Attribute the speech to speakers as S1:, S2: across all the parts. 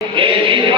S1: Que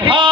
S2: ভাই